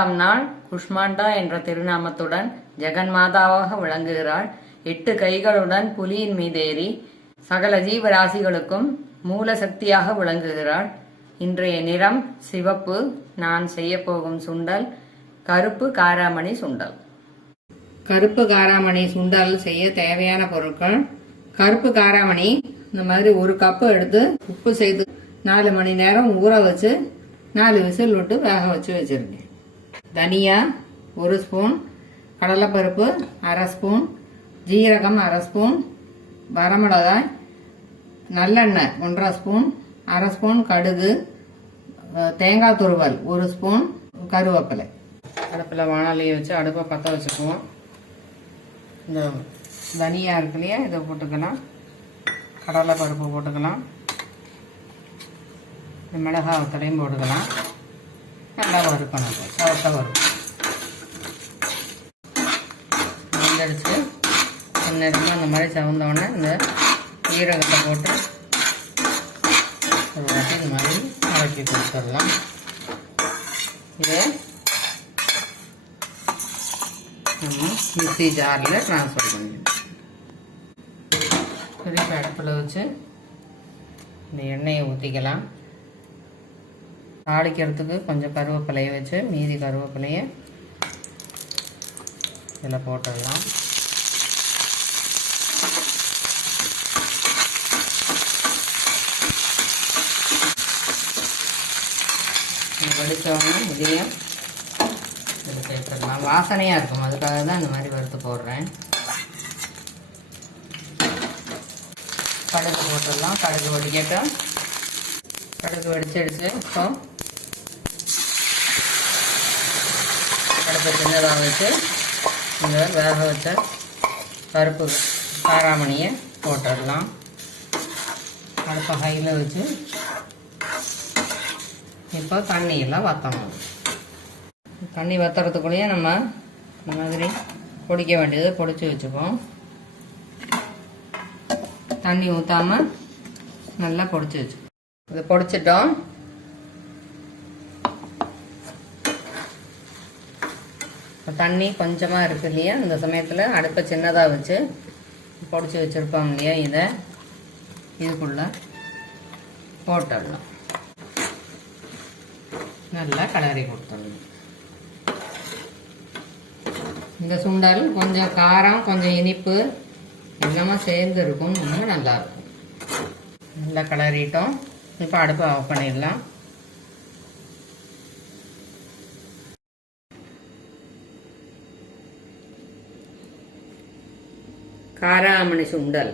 ஆம் நாள் குஷ்மாண்டா என்ற திருநாமத்துடன் ஜெகன்மாதாவாக விளங்குகிறாள். 8 கைகளுடன் புலியின் மீதேறி சகல ஜீவராசிகளுக்கும் மூல சக்தியாக விளங்குகிறாள். இன்றைய நிறம் சிவப்பு. நான் செய்யப்போகும் சுண்டல் கருப்பு காராமணி சுண்டல். கருப்பு காராமணி சுண்டல் செய்ய தேவையான பொருட்கள்: கருப்பு காராமணி இந்த மாதிரி 1 கப்பு எடுத்து உப்பு சேர்த்து 4 மணி நேரம் ஊற வச்சு 4 விசில் விட்டு வேக வச்சு வச்சிருக்கேன். தனியா 1 ஸ்பூன், கடலைப்பருப்பு 1/2 ஸ்பூன், ஜீரகம் 1/2 ஸ்பூன், வரமிளகாய், நல்லெண்ணெய் 1/2 ஸ்பூன், 1/2 ஸ்பூன் கடுகு, தேங்காய் துருவல் 1 ஸ்பூன், கருவேப்பிலை. அடுப்பில் வாணலியை வச்சு அடுப்பை பற்ற வச்சுக்குவோம். இந்த தனியா இருக்கு இல்லையா, இதை போட்டுக்கலாம். கடலைப்பருப்பு போட்டுக்கலாம். மிளகாய் வத்தலையும் போட்டுக்கலாம். நல்லா வறுக்கணும். சவத்தை வறுக்கும் வெந்தடிச்சு நேரமாக அந்த மாதிரி சவுந்தோடனே இந்த ஈரகத்தை போட்டு ஒரு வாட்டி இந்த மாதிரி வதக்கி கொடுத்துடலாம். இதை நம்ம மிக்ஸி ஜாரில் ட்ரான்ஸ்ஃபர் பண்ணிடணும். திருப்பி அடுப்பில் வச்சு இந்த எண்ணெயை ஊற்றிக்கலாம். தாளிக்கிறதுக்கு கொஞ்சம் கருவேப்பிலையை வச்சு மீதி கருவேப்பிலையை இதில் போட்டுடலாம். வடித்தோடனே இதையும் இதில் சேர்த்துடலாம். வாசனையாக இருக்கும், அதுக்காக தான் இந்த மாதிரி வறுத்து போடுறேன். கடுகு போட்டுடலாம். கடுகு வடிக்கட்டும். கடுகு வடிச்சிடுச்சு. இப்போ அடுப்பை சின்னதாக வச்சு இந்த வேக வச்ச கருப்பு காராமணியை போட்டுடலாம். அடுப்பை ஹையில் வச்சு இப்போ தண்ணியெல்லாம் வற்றணும். தண்ணி வற்றுறதுக்குள்ளேயே நம்ம இந்த மாதிரி பொடிக்க வேண்டியது பொடிச்சு வச்சுப்போம். தண்ணி ஊற்றாமல் நல்லா பொடிச்சு வச்சு இதை பொடிச்சிட்டோம். தண்ணி கொஞ்சமாக இருக்கு இல்லையா, இந்த சமயத்தில் அடுப்பை சின்னதாக வச்சு பொடிச்சு வச்சுருப்பாங்க இல்லையா, இதை இதுக்குள்ளே போட்டுடலாம். நல்லா கிளறி கொடுத்துடணும். இந்த சுண்டல் கொஞ்சம் காரம் கொஞ்சம் இனிப்பு எல்லாமே சேர்ந்து இருக்கும். ரொம்ப நல்லாயிருக்கும். நல்லா கிளறிட்டோம். இப்போ அடுப்பை ஆஃப் பண்ணிடலாம். காராமணி சுண்டல்.